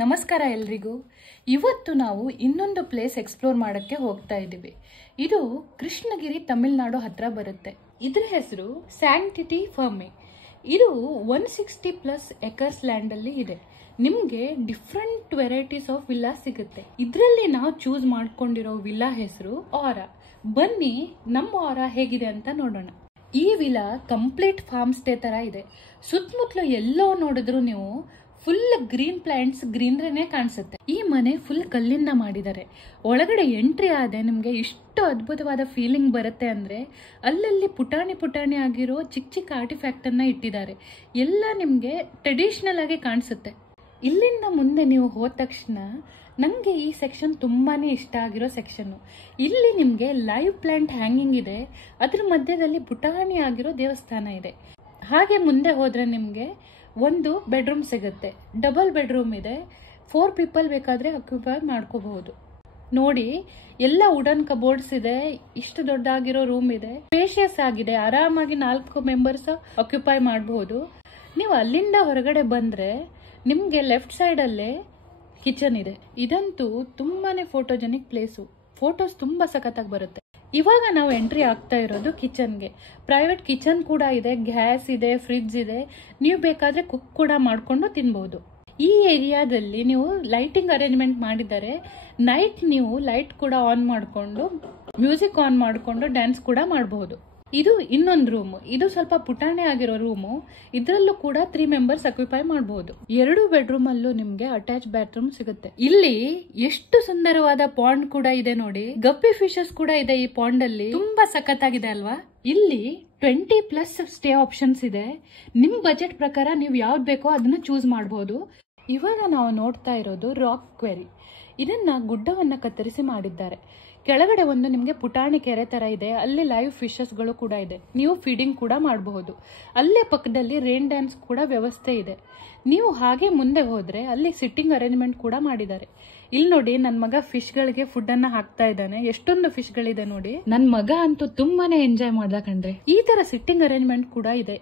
ನಮಸ್ಕಾರ ಎಲ್ರಿಗೂ. ಇವತ್ತು ನಾವು ಇನ್ನೊಂದು ಪ್ಲೇಸ್ ಎಕ್ಸ್ಪ್ಲೋರ್ ಮಾಡೋಕ್ಕೆ ಹೋಗ್ತಾ ಇದ್ದೀವಿ. ಇದು ಕೃಷ್ಣಗಿರಿ ತಮಿಳುನಾಡು ಹತ್ರ ಬರುತ್ತೆ. ಇದರ ಹೆಸರು ಸ್ಯಾಂಕ್ಟಿಟಿ ಫರ್ಮಿ. ಇದು 160+ ಎಕರ್ಸ್ ಲ್ಯಾಂಡ್ ಅಲ್ಲಿ ಇದೆ. ನಿಮ್ಗೆ ಡಿಫ್ರೆಂಟ್ ವೆರೈಟೀಸ್ ಆಫ್ ವಿಲ್ಲಾ ಸಿಗುತ್ತೆ. ಇದರಲ್ಲಿ ನಾವು ಚೂಸ್ ಮಾಡ್ಕೊಂಡಿರೋ ವಿಲ್ಲಾ ಹೆಸರು ಆರಾ. ಬನ್ನಿ ನಮ್ಮ ಆರಾ ಹೇಗಿದೆ ಅಂತ ನೋಡೋಣ. ಈ ವಿಲ್ಲಾ ಕಂಪ್ಲೀಟ್ ಫಾರ್ಮ್ ಸ್ಟೇ ತರ ಇದೆ. ಸುತ್ತಮುತ್ತಲು ಎಲ್ಲೋ ನೋಡಿದ್ರು ನೀವು ಫುಲ್ ಗ್ರೀನ್ ಪ್ಲಾಂಟ್ಸ್, ಗ್ರೀನರಿನೇ ಕಾಣಿಸುತ್ತೆ. ಈ ಮನೆ ಫುಲ್ ಕಲ್ಲಿಂದ ಮಾಡಿದ್ದಾರೆ. ಒಳಗಡೆ ಎಂಟ್ರಿ ಆದ್ರೆ ನಿಮ್ಗೆ ಇಷ್ಟು ಅದ್ಭುತವಾದ ಫೀಲಿಂಗ್ ಬರುತ್ತೆ ಅಂದ್ರೆ ಅಲ್ಲಲ್ಲಿ ಪುಟಾಣಿ ಆಗಿರೋ ಚಿಕ್ಕ ಆರ್ಟಿಫ್ಯಾಕ್ಟ್ ಅನ್ನ ಇಟ್ಟಿದ್ದಾರೆ. ಎಲ್ಲ ನಿಮ್ಗೆ ಟ್ರೆಡಿಷನಲ್ ಆಗಿ ಕಾಣಿಸುತ್ತೆ. ಇಲ್ಲಿಂದ ಮುಂದೆ ನೀವು ಹೋದ ತಕ್ಷಣ ನಂಗೆ ಈ ಸೆಕ್ಷನ್ ತುಂಬಾನೇ ಇಷ್ಟ ಆಗಿರೋ ಸೆಕ್ಷನ್. ಇಲ್ಲಿ ನಿಮ್ಗೆ ಲೈವ್ ಪ್ಲಾಂಟ್ ಹ್ಯಾಂಗಿಂಗ್ ಇದೆ. ಅದ್ರ ಮಧ್ಯದಲ್ಲಿ ಪುಟಾಣಿ ಆಗಿರೋ ದೇವಸ್ಥಾನ ಇದೆ. ಹಾಗೆ ಮುಂದೆ ಹೋದ್ರೆ ನಿಮ್ಗೆ ಒಂದು ಬೆಡ್ರೂಮ್ ಸಿಗುತ್ತೆ. ಡಬಲ್ ಬೆಡ್ರೂಮ್ ಇದೆ. 4 ಪೀಪಲ್ ಬೇಕಾದ್ರೆ ಆಕ್ಯುಪೈ ಮಾಡ್ಕೋಬಹುದು. ನೋಡಿ, ಎಲ್ಲ ವುಡನ್ ಕಬೋರ್ಡ್ಸ್ ಇದೆ. ಇಷ್ಟು ದೊಡ್ಡದಾಗಿರೋ ರೂಮ್ ಇದೆ. ಸ್ಪೇಷಿಯಸ್ ಆಗಿದೆ. ಆರಾಮಾಗಿ 4 ಮೆಂಬರ್ಸ್ ಆಕ್ಯುಪೈ ಮಾಡಬಹುದು. ನೀವು ಅಲ್ಲಿಂದ ಹೊರಗಡೆ ಬಂದ್ರೆ ನಿಮ್ಗೆ ಲೆಫ್ಟ್ ಸೈಡ್ ಅಲ್ಲೇ ಕಿಚನ್ ಇದೆ. ಇದಂತೂ ತುಂಬಾನೇ ಫೋಟೋಜೆನಿಕ್ ಪ್ಲೇಸು. ಫೋಟೋಸ್ ತುಂಬಾ ಸಖತ್ತಾಗಿ ಬರುತ್ತೆ. ಇವಾಗ ನಾವು ಎಂಟ್ರಿ ಆಗ್ತಾ ಇರೋದು ಕಿಚನ್ಗೆ. ಪ್ರೈವೇಟ್ ಕಿಚನ್ ಕೂಡ ಇದೆ. ಗ್ಯಾಸ್ ಇದೆ, ಫ್ರಿಡ್ಜ್ ಇದೆ. ನೀವು ಬೇಕಾದ್ರೆ ಕುಕ್ ಕೂಡ ಮಾಡ್ಕೊಂಡು ತಿನ್ಬಹುದು. ಈ ಏರಿಯಾದಲ್ಲಿ ನೀವು ಲೈಟಿಂಗ್ ಅರೇಂಜ್ಮೆಂಟ್ ಮಾಡಿದ್ದಾರೆ. ನೈಟ್ ನೀವು ಲೈಟ್ ಕೂಡ ಆನ್ ಮಾಡ್ಕೊಂಡು, ಮ್ಯೂಸಿಕ್ ಆನ್ ಮಾಡ್ಕೊಂಡು ಡ್ಯಾನ್ಸ್ ಕೂಡ ಮಾಡಬಹುದು. ಇದು ಇನ್ನೊಂದು ರೂಮ್. ಇದು ಸ್ವಲ್ಪ ಪುಟಾಣಿ ಆಗಿರೋ ರೂಮು. ಇದರಲ್ಲೂ ಕೂಡ 3 ಮೆಂಬರ್ಸ್ ಆಕ್ಯುಪೈ ಮಾಡಬಹುದು. 2 ಬೆಡ್ರೂಮ್ ಅಲ್ಲೂ ನಿಮ್ಗೆ ಅಟ್ಯಾಚ್ ಬಾತ್ರೂಮ್ ಸಿಗುತ್ತೆ. ಇಲ್ಲಿ ಎಷ್ಟು ಸುಂದರವಾದ ಪಾಂಡ್ ಕೂಡ ಇದೆ ನೋಡಿ. ಗಪ್ಪಿ ಫಿಶಸ್ ಕೂಡ ಇದೆ ಈ ಪಾಂಡ್ ಅಲ್ಲಿ. ತುಂಬಾ ಸಖತ್ತಾಗಿದೆ ಅಲ್ವಾ? ಇಲ್ಲಿ 20+ ಸ್ಟೇ ಆಪ್ಷನ್ಸ್ ಇದೆ. ನಿಮ್ ಬಜೆಟ್ ಪ್ರಕಾರ ನೀವು ಯಾವ್ದು ಬೇಕೋ ಅದನ್ನ ಚೂಸ್ ಮಾಡಬಹುದು. ಇವಾಗ ನಾವು ನೋಡ್ತಾ ಇರೋದು ರಾಕ್ ಕ್ವೆರಿ. ಇದನ್ನ ಗುಡ್ಡವನ್ನ ಕತ್ತರಿಸಿ ಮಾಡಿದ್ದಾರೆ. ಕೆಳಗಡೆ ಒಂದು ನಿಮ್ಗೆ ಪುಟಾಣಿ ಕೆರೆ ತರ ಇದೆ. ಅಲ್ಲಿ ಲೈವ್ ಫಿಶಸ್ ಗಳು ಕೂಡ ಇದೆ. ನೀವು ಫೀಡಿಂಗ್ ಕೂಡ ಮಾಡಬಹುದು. ಅಲ್ಲೇ ಪಕ್ಕದಲ್ಲಿ ರೇನ್ ಡ್ಯಾನ್ಸ್ ಕೂಡ ವ್ಯವಸ್ಥೆ ಇದೆ. ನೀವು ಹಾಗೆ ಮುಂದೆ ಹೋದ್ರೆ ಅಲ್ಲಿ ಸಿಟ್ಟಿಂಗ್ ಅರೇಂಜ್ಮೆಂಟ್ ಕೂಡ ಮಾಡಿದ್ದಾರೆ. ಇಲ್ಲಿ ನೋಡಿ, ನನ್ ಮಗ ಫಿಶ್ ಗಳಿಗೆ ಫುಡ್ ಅನ್ನ ಹಾಕ್ತಾ ಇದ್ದಾನೆ. ಎಷ್ಟೊಂದು ಫಿಶ್ ಗಳಿದೆ ನೋಡಿ. ನನ್ ಮಗ ಅಂತೂ ತುಂಬಾನೇ ಎಂಜಾಯ್ ಮಾಡ್ದ ಕಣ್ರಿ. ಈ ತರ ಸಿಟ್ಟಿಂಗ್ ಅರೇಂಜ್ಮೆಂಟ್ ಕೂಡ ಇದೆ.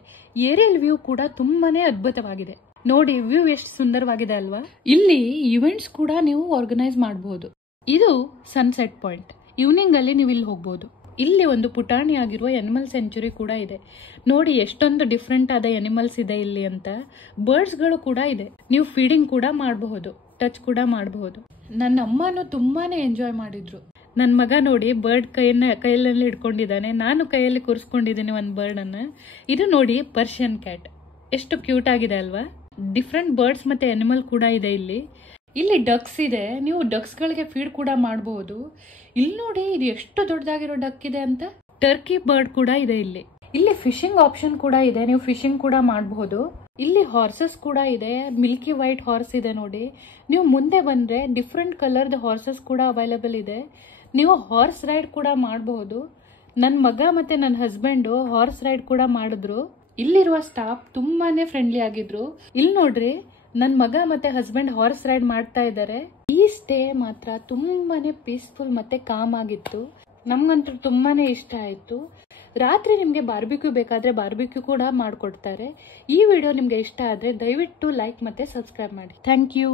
ಏರಿಯಲ್ ವ್ಯೂ ಕೂಡ ತುಂಬಾನೇ ಅದ್ಭುತವಾಗಿದೆ. ನೋಡಿ, ವ್ಯೂ ಎಷ್ಟು ಸುಂದರವಾಗಿದೆ ಅಲ್ವಾ? ಇಲ್ಲಿ ಇವೆಂಟ್ಸ್ ಕೂಡ ನೀವು ಆರ್ಗನೈಸ್ ಮಾಡಬಹುದು. ಇದು ಸನ್ಸೆಟ್ ಪಾಯಿಂಟ್. ಈವ್ನಿಂಗ್ ಅಲ್ಲಿ ನೀವು ಇಲ್ಲಿ ಹೋಗ್ಬಹುದು. ಇಲ್ಲಿ ಒಂದು ಪುಟಾಣಿ ಆಗಿರುವ ಅನಿಮಲ್ ಸೆಂಚುರಿ ಕೂಡ ಇದೆ. ನೋಡಿ, ಎಷ್ಟೊಂದು ಡಿಫ್ರೆಂಟ್ ಆದ ಅನಿಮಲ್ಸ್ ಇದೆ ಇಲ್ಲಿ ಅಂತ. ಬರ್ಡ್ಸ್ ಗಳು ಕೂಡ ಇದೆ. ನೀವು ಫೀಡಿಂಗ್ ಕೂಡ ಮಾಡಬಹುದು, ಟಚ್ ಕೂಡ ಮಾಡಬಹುದು. ನನ್ನ ಅಮ್ಮನೂ ತುಂಬಾನೇ ಎಂಜಾಯ್ ಮಾಡಿದ್ರು. ನನ್ ಮಗ ನೋಡಿ, ಬರ್ಡ್ ಕೈಯಲ್ಲಿ ಇಟ್ಕೊಂಡಿದ್ದಾನೆ. ನಾನು ಕೈಯಲ್ಲಿ ಕೂರಿಸ್ಕೊಂಡಿದ್ದೀನಿ ಒಂದು ಬರ್ಡ್ ಅನ್ನ. ಇದು ನೋಡಿ, ಪರ್ಷಿಯನ್ ಕ್ಯಾಟ್. ಎಷ್ಟು ಕ್ಯೂಟ್ ಆಗಿದೆ ಅಲ್ವಾ? ಡಿಫ್ರೆಂಟ್ ಬರ್ಡ್ಸ್ ಮತ್ತೆ ಅನಿಮಲ್ ಕೂಡ ಇದೆ ಇಲ್ಲಿ. ಇಲ್ಲಿ ಡಕ್ಸ್ ಇದೆ. ನೀವು ಡಕ್ಸ್ ಗಳಿಗೆ ಫೀಡ್ ಕೂಡ ಮಾಡಬಹುದು. ಇಲ್ಲಿ ನೋಡಿ, ಇದು ಎಷ್ಟು ದೊಡ್ಡದಾಗಿರೋ ಡಕ್ ಇದೆ ಅಂತ. ಟರ್ಕಿ ಬರ್ಡ್ ಕೂಡ ಇದೆ ಇಲ್ಲಿ. ಇಲ್ಲಿ ಫಿಶಿಂಗ್ ಆಪ್ಷನ್ ಕೂಡ ಇದೆ. ನೀವು ಫಿಶಿಂಗ್ ಕೂಡ ಮಾಡಬಹುದು. ಇಲ್ಲಿ ಹಾರ್ಸಸ್ ಕೂಡ ಇದೆ. ಮಿಲ್ಕಿ ವೈಟ್ ಹಾರ್ಸ್ ಇದೆ ನೋಡಿ. ನೀವು ಮುಂದೆ ಬಂದ್ರೆ ಡಿಫ್ರೆಂಟ್ ಕಲರ್ದ ಹಾರ್ಸಸ್ ಕೂಡ ಅವೈಲೇಬಲ್ ಇದೆ. ನೀವು ಹಾರ್ಸ್ ರೈಡ್ ಕೂಡ ಮಾಡಬಹುದು. ನನ್ನ ಮಗ ಮತ್ತೆ ನನ್ನ ಹಸ್ಬೆಂಡ್ ಹಾರ್ಸ್ ರೈಡ್ ಕೂಡ ಮಾಡಿದ್ರು. ಇಲ್ಲಿರುವ ಸ್ಟಾಫ್ ತುಂಬಾನೇ ಫ್ರೆಂಡ್ಲಿ ಆಗಿದ್ರು. ಇಲ್ಲಿ ನೋಡ್ರಿ, ನನ್ ಮಗ ಮತ್ತೆ ಹಸ್ಬೆಂಡ್ ಹಾರ್ಸ್ ರೈಡ್ ಮಾಡ್ತಾ ಇದ್ದಾರೆ. ಈ ಸ್ಟೇ ಮಾತ್ರ ತುಂಬಾನೇ ಪೀಸ್ಫುಲ್ ಮತ್ತೆ ಕಾಮ್ ಆಗಿತ್ತು. ನಮ್ಗಂತೂ ತುಂಬಾನೇ ಇಷ್ಟ ಆಯ್ತು. ರಾತ್ರಿ ನಿಮ್ಗೆ ಬಾರ್ಬಿಕ್ಯೂ ಬೇಕಾದ್ರೆ ಬಾರ್ಬಿಕ್ಯೂ ಕೂಡ ಮಾಡ್ಕೊಡ್ತಾರೆ. ಈ ವಿಡಿಯೋ ನಿಮ್ಗೆ ಇಷ್ಟ ಆದ್ರೆ ದಯವಿಟ್ಟು ಲೈಕ್ ಮತ್ತೆ ಸಬ್ಸ್ಕ್ರೈಬ್ ಮಾಡಿ. Thank you.